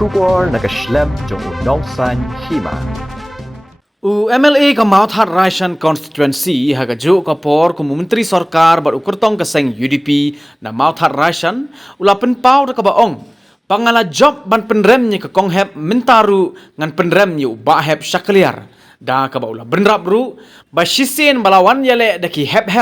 Shubor nakaslem jong unongsan Hima. MLA ka Mauthat Raishan constituency hagaju ka por ku Menteri Sarkar bar ukurtong kaseng UDP na Mauthat Raishan ulapen pau ka baong pangala job ban Pynrem nya ka Konghep Mynta ngan Pynrem nya Bahhep syakliar da ka baula benrap ru ba sisen balawan yale daki hep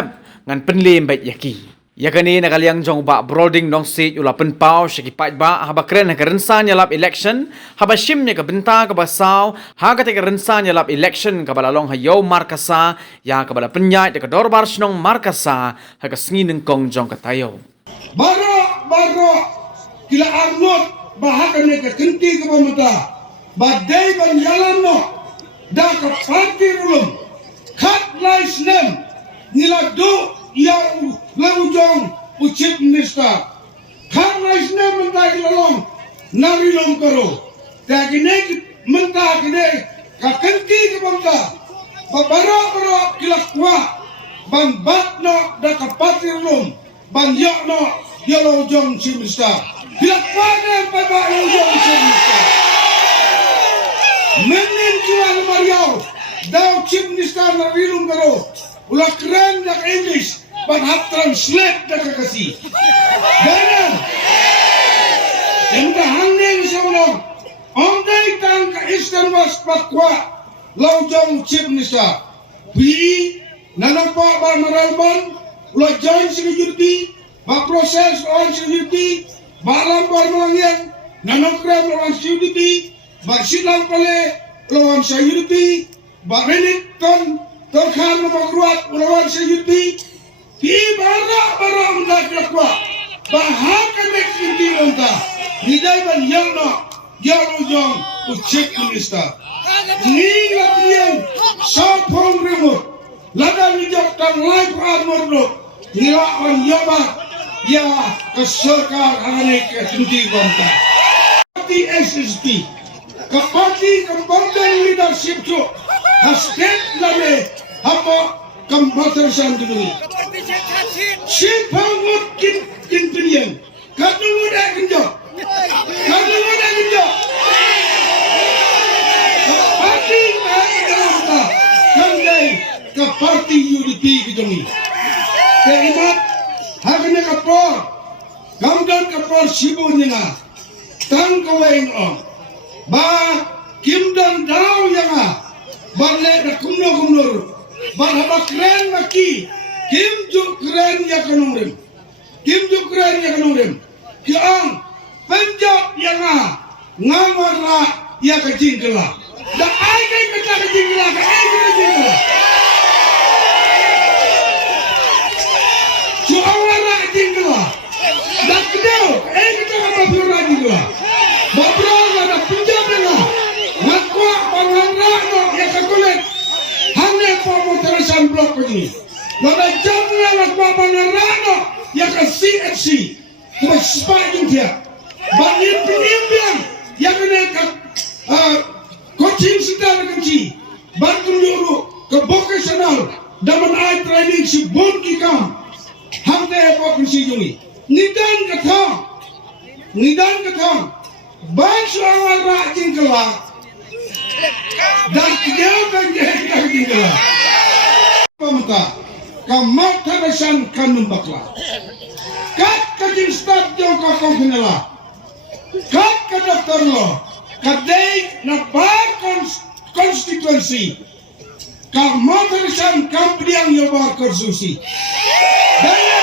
ngan penlim baik yaki yakani nakaliang jong ba Brolding dong sit ulapen pau syaki pat ba haba kren ka rensan yalap election haba shim nya ka benta ka basau ha ka te ka rensan yalap election ka balalong hayo markasa ya ka bala penyai de ka dorbar snong markasa ha ka sngineng kong jong ka tayo baro kila arnot bahakane ka kenti ka pamata badai ban jalan no da ka parti ulum kat lais nem nila do yang laujong uchip nista kat lais nem mentai lalong nari long karo tagine mentai kene ka kenti ka pamata babaro kila kwa ban bat no da ka parti ulum ban yok no yellow jong chimista bila pada pada yellow chimista menin jual mariau dau chimista na rilung karo ulah keren dak English ban hap translate dak kasi dan inda hangeng saulong ondai tang ka eastern was pakwa lau jong chimista pi nanapa ba maralban ulah join security ba proses on security ba lambar malangyan nanokram lawan security ba silang pale lawan security ba renit ton torkan magruat lawan security ti bara mendakwa ba hakane security lonta hidai ban yalno yalu jong uchik minister ni lapian sapong remote lada mijak tan live armor nila on yoba ya keserkar hane ke senti bangsa parti SSP ke parti kembangkan leadership tu hastet lame apa kembangsan dulu sipangut kin pilihan kadu muda kenjo parti kita kandai ke parti UDP kejungi keimat haknya kapor gamdan kapor sibun nga tang kawain om ba kimdan daw yang balle da kumno ba haba kren maki kim ju kren ya kanurem ki ang penjab yang ngamara ya kajingkela da ai kai kata kajingkela ka ai kajingkela suawara jingla dak deu kita apa pura jingla babro ada penjabna makwa bangara no ya kakulet hanya pemoterasan blok ini lada jamna makwa bangara no ya ka CFC puspa dia bangin penimbian ya kena ka coaching sedar kunci bantu nyuru ke vocational daman ai training si bon kikam hamte apa kunci jungi nidan kathang bangsu awal rajin kelak dan jauh rajin kelak pemata kamat harasan kanun bakla kat kajin start jauh kakong kenala kat kadaftar lo kadai na bar constituency kamat harasan kampiang yobar kursusi daya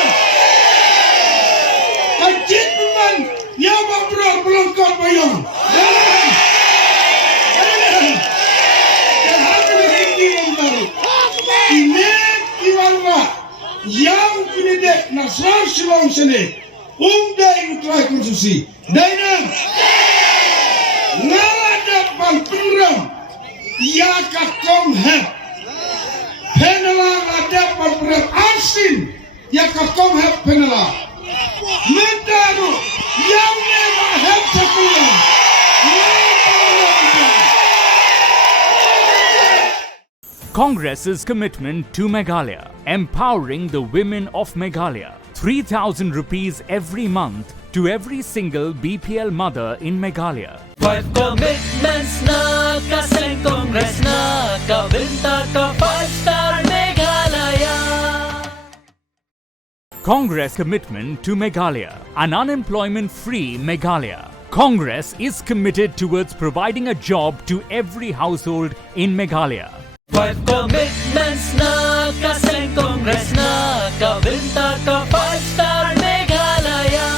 kajit man yobar belum kau payung daya ini iwalwa yang pinidek na sar silong sene umday utray kursusi daya ngalada ban Pynrem ya ka Konghep penala ada ban Pynrem asin ya ka Konghep penala Mynta yang ne Bahhep takulan Congress's commitment to Meghalaya, empowering the women of Meghalaya. 3,000 rupees every month to every single BPL mother in Meghalaya. Five commitments na kaseng Congress na kabinta ka 5-star Meghalaya. Congress commitment to Meghalaya, an unemployment-free Meghalaya. Congress is committed towards providing a job to every household in Meghalaya. Five commitments na kaseng Congress na kabinta ka 5-star Meghalaya.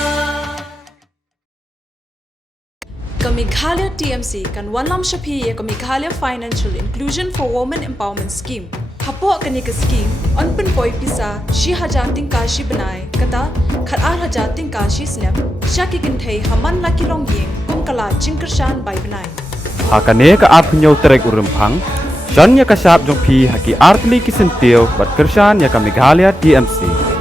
Ka Meghalaya TMC kan Wanlam Shapi ka Meghalaya Financial Inclusion for Women Empowerment Scheme. Hapo kani ka scheme on pen poi pisa shi hajating kashi banai kata khat ar hajating kashi snap shaki kinthei haman la kilong yeng kum kala chingkershan bai banai. Hakane ka apnyo trek urempang, Shan ya kasap jong pi haki artli kisentil bat kershan ya ka Meghalaya TMC.